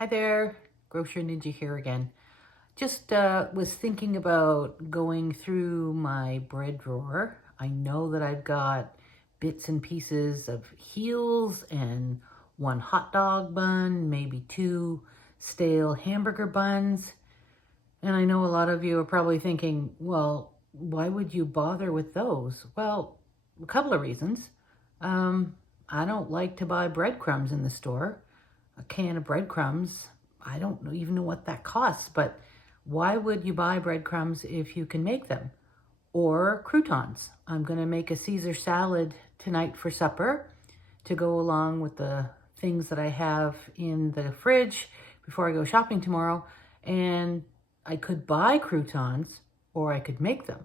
Hi there, Grocery Ninja here again. Just was thinking about going through my bread drawer. I know that I've got bits and pieces of Heels and one hot dog bun, maybe two stale hamburger buns. And I know a lot of you are probably thinking, well, why would you bother with those? Well, a couple of reasons. Um, I don't like to buy breadcrumbs in the store. A can of breadcrumbs, I don't even know what that costs, but why would you buy breadcrumbs if you can make them? Or croutons. I'm going to make a Caesar salad tonight for supper to go along with the things that I have in the fridge before I go shopping tomorrow. And I could buy croutons or I could make them.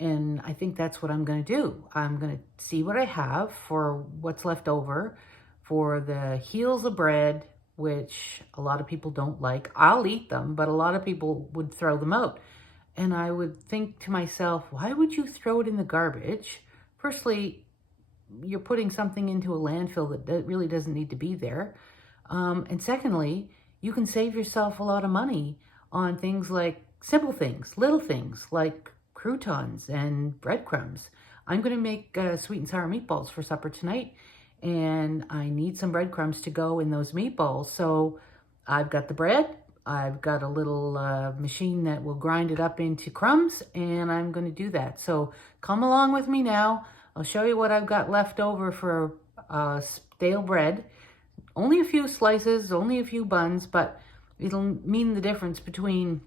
And I think that's what I'm going to do. I'm going to see what I have for what's left over for the Heels of bread, which a lot of people don't like. I'll eat them, but a lot of people would throw them out. And I would think to myself, why would you throw it in the garbage? Firstly, you're putting something into a landfill that really doesn't need to be there. And secondly, you can save yourself a lot of money on things like simple things, little things like croutons and breadcrumbs. I'm going to make sweet and sour meatballs for supper tonight, and I need some breadcrumbs to go in those meatballs. So I've got the bread, I've got a little machine that will grind it up into crumbs, and I'm going to do that. So come along with me now. I'll show you what I've got left over for stale bread. Only a few slices, only a few buns, but it'll mean the difference between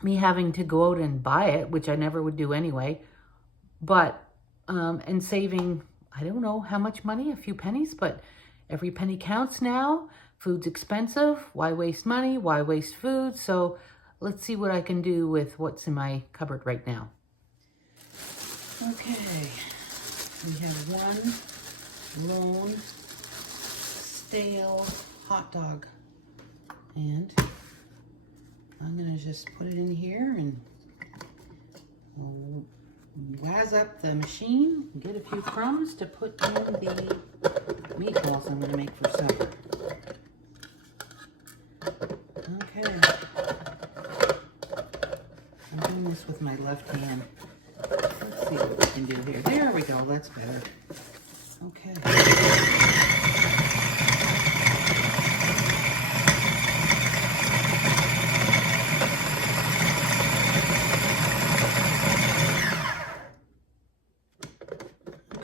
me having to go out and buy it, which I never would do anyway, but and saving, I don't know how much money, a few pennies, but every penny counts now. Food's expensive. Why waste money? Why waste food? So let's see what I can do with what's in my cupboard right now. Okay, we have one lone stale hot dog, and I'm gonna just put it in here and waz up the machine, get a few crumbs to put in the meatballs I'm gonna make for supper. Okay, I'm doing this with my left hand. Let's see what we can do here. There we go, that's better. Okay.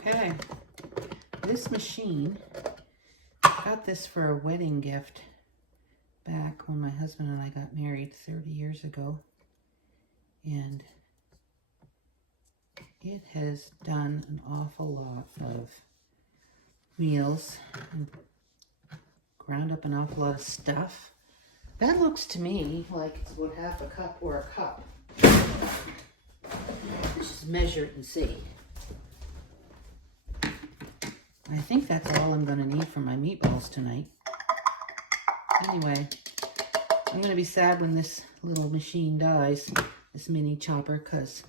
Okay, this machine, I got this for a wedding gift back when my husband and I got married 30 years ago, and it has done an awful lot of meals and ground up an awful lot of stuff. That looks to me like it's about half a cup or a cup. Let's just measure it and see. I think that's all I'm going to need for my meatballs tonight. Anyway, I'm going to be sad when this little machine dies, this mini chopper, because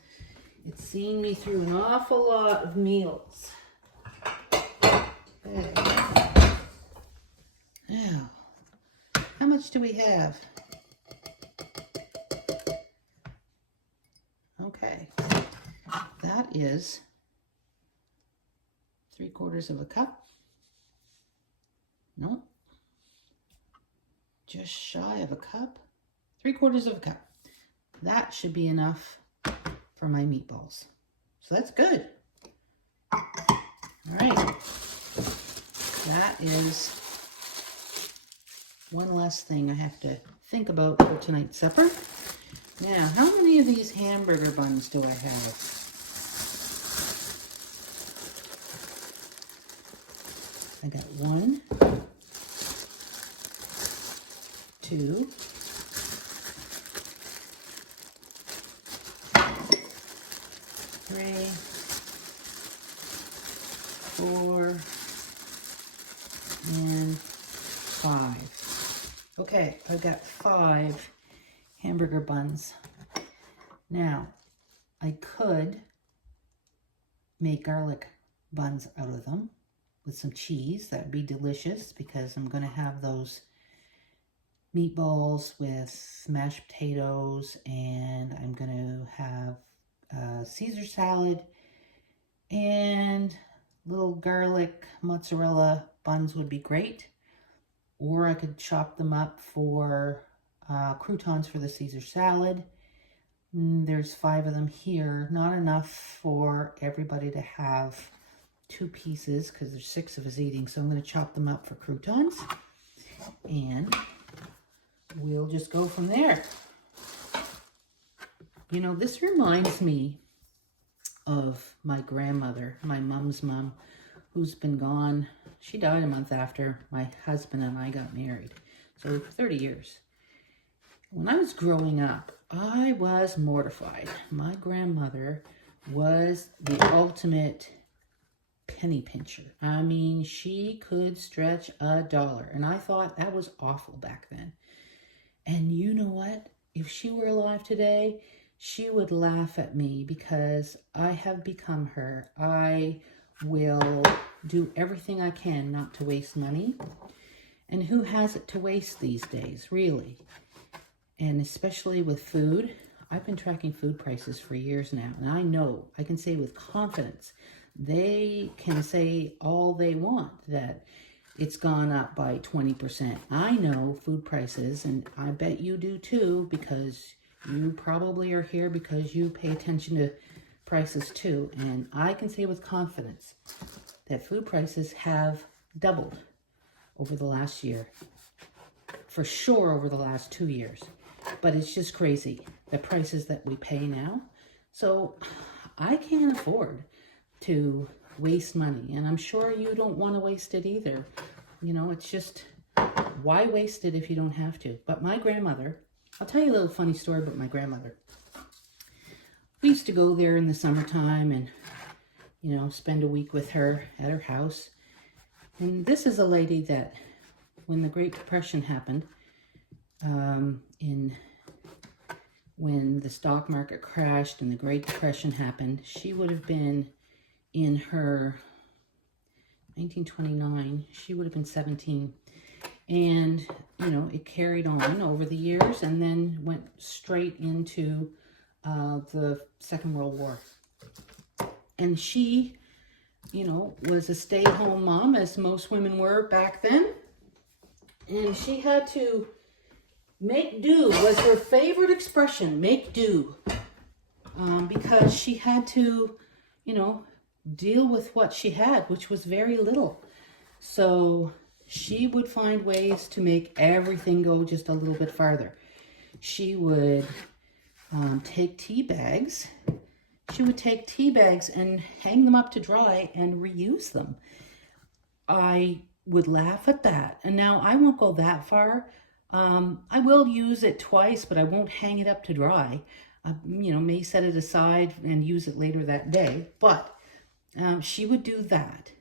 it's seen me through an awful lot of meals. Okay. Now, how much do we have? Okay, that is 3/4 of a cup. No, just shy of a cup. 3/4 of a cup. That should be enough for my meatballs. So that's good. All right. That is one less thing I have to think about for tonight's supper. Now, how many of these hamburger buns do I have? I got 1, 2, 3, 4, and 5. Okay, I've got 5 hamburger buns. Now, I could make garlic buns out of them with some cheese. That would be delicious because I'm going to have those meatballs with mashed potatoes, and I'm going to have Caesar salad and little garlic mozzarella buns would be great. Or I could chop them up for croutons for the Caesar salad. There's 5 of them here. Not enough for everybody to have 2 pieces because there's 6 of us eating. So I'm going to chop them up for croutons. And we'll just go from there. You know, this reminds me of my grandmother, my mom's mom, who's been gone. She died a month after my husband and I got married. So 30 years. When I was growing up, I was mortified. My grandmother was the ultimate penny pincher. I mean, she could stretch $1, and I thought that was awful back then. And you know what? If she were alive today, she would laugh at me because I have become her. I will do everything I can not to waste money. And who has it to waste these days, really? And especially with food. I've been tracking food prices for years now, and I know, I can say with confidence, they can say all they want that it's gone up by 20%. I know food prices, and I bet you do too, because you probably are here because you pay attention to prices too. And I can say with confidence that food prices have doubled over the last year. For sure over the last 2 years. But it's just crazy, the prices that we pay now. So I can't afford to waste money. And I'm sure you don't want to waste it either. You know, it's just, why waste it if you don't have to? But my grandmother, I'll tell you a little funny story about my grandmother. We used to go there in the summertime and, you know, spend a week with her at her house. And this is a lady that, when the Great Depression happened, when the stock market crashed and the Great Depression happened, she would have been in her 1929, she would have been 17. And, you know, it carried on over the years and then went straight into the Second World War. And she, you know, was a stay-at-home mom, as most women were back then. And she had to make do, was her favorite expression, make do. Because she had to, you know, deal with what she had, which was very little. So she would find ways to make everything go just a little bit farther. She would take tea bags. She would take tea bags and hang them up to dry and reuse them. I would laugh at that. And now I won't go that far. I will use it twice, but I won't hang it up to dry. You know, may set it aside and use it later that day. But she would do that.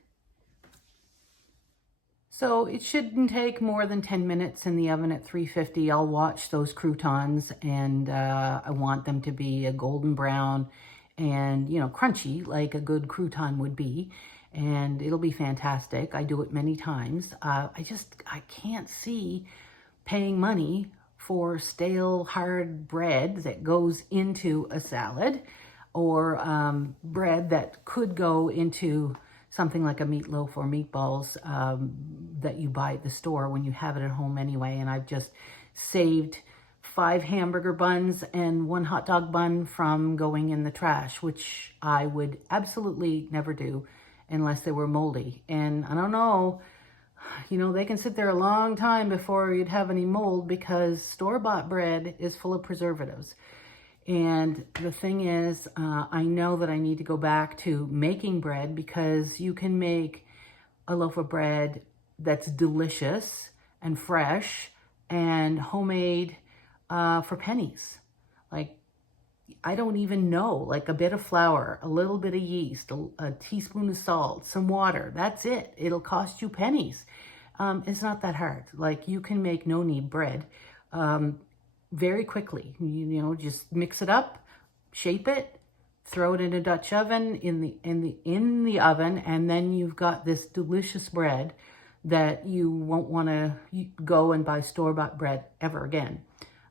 So it shouldn't take more than 10 minutes in the oven at 350. I'll watch those croutons, and I want them to be a golden brown and, you know, crunchy like a good crouton would be. And it'll be fantastic. I do it many times. I can't see paying money for stale, hard bread that goes into a salad, or bread that could go into something like a meatloaf or meatballs that you buy at the store when you have it at home anyway. And I've just saved 5 hamburger buns and 1 hot dog bun from going in the trash, which I would absolutely never do unless they were moldy. And I don't know, you know, they can sit there a long time before you'd have any mold because store-bought bread is full of preservatives. And the thing is, I know that I need to go back to making bread, because you can make a loaf of bread that's delicious and fresh and homemade for pennies. Like, I don't even know, like a bit of flour, a little bit of yeast, a teaspoon of salt, some water. That's it. It'll cost you pennies. It's not that hard. Like, you can make no-knead bread very quickly. You know, just mix it up, shape it, throw it in a Dutch oven in the oven, and then you've got this delicious bread that you won't want to go and buy store-bought bread ever again.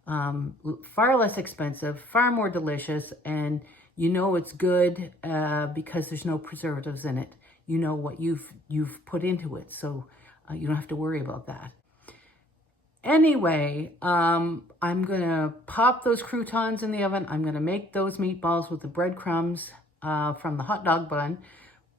Far less expensive, far more delicious, and you know it's good because there's no preservatives in it. You know what you've put into it, so you don't have to worry about that. Anyway, I'm gonna pop those croutons in the oven. I'm gonna make those meatballs with the breadcrumbs from the hot dog bun.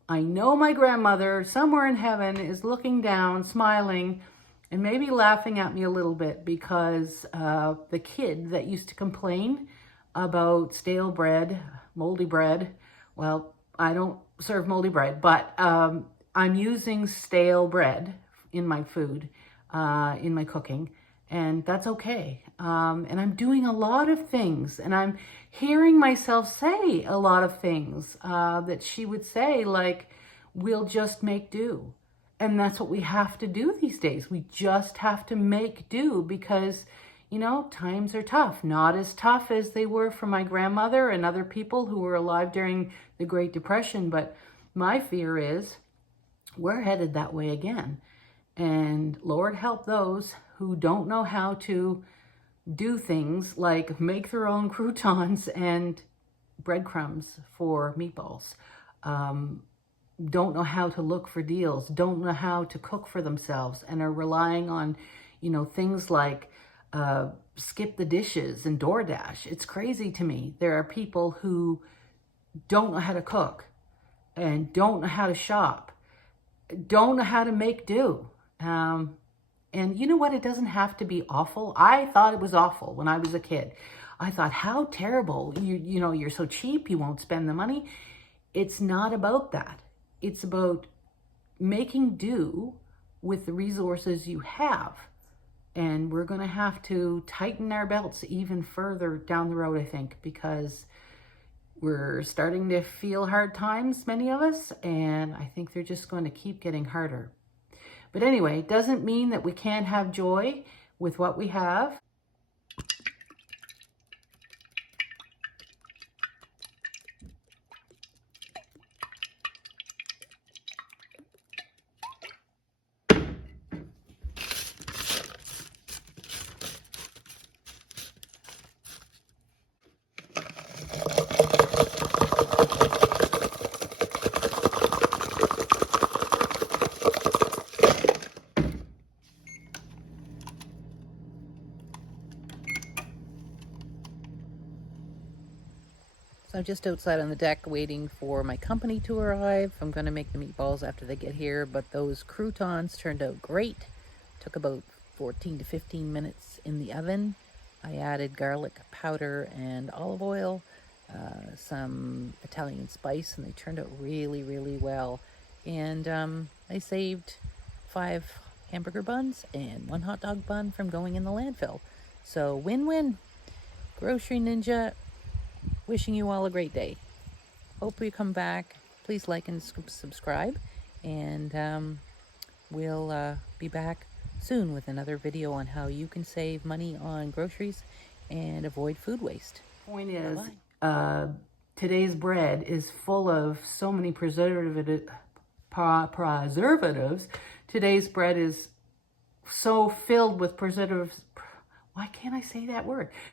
I know my grandmother somewhere in heaven is looking down, smiling, and maybe laughing at me a little bit because the kid that used to complain about stale bread, moldy bread, well, I don't serve moldy bread, but I'm using stale bread in my food, in my cooking, and that's okay. And I'm doing a lot of things, and I'm hearing myself say a lot of things that she would say, like, we'll just make do. And that's what we have to do these days. We just have to make do because, you know, times are tough. Not as tough as they were for my grandmother and other people who were alive during the Great Depression. But my fear is we're headed that way again. And Lord help those who don't know how to do things like make their own croutons and breadcrumbs for meatballs. Don't know how to look for deals, don't know how to cook for themselves, and are relying on, you know, things like Skip the Dishes and DoorDash. It's crazy to me. There are people who don't know how to cook and don't know how to shop, don't know how to make do. And you know what? It doesn't have to be awful. I thought it was awful when I was a kid. I thought, how terrible. You know, you're so cheap, you won't spend the money. It's not about that. It's about making do with the resources you have. And we're going to have to tighten our belts even further down the road, I think, because we're starting to feel hard times, many of us, and I think they're just going to keep getting harder. But anyway, it doesn't mean that we can't have joy with what we have. So I'm just outside on the deck waiting for my company to arrive. I'm going to make the meatballs after they get here, but those croutons turned out great. Took about 14 to 15 minutes in the oven. I added garlic powder and olive oil, some Italian spice, and they turned out really, really well. And I saved 5 hamburger buns and 1 hot dog bun from going in the landfill. So win-win. Grocery Ninja, wishing you all a great day. Hope you come back. Please like and subscribe. And we'll be back soon with another video on how you can save money on groceries and avoid food waste. Point is, today's bread is full of so many preservatives. Today's bread is so filled with preservatives. Why can't I say that word?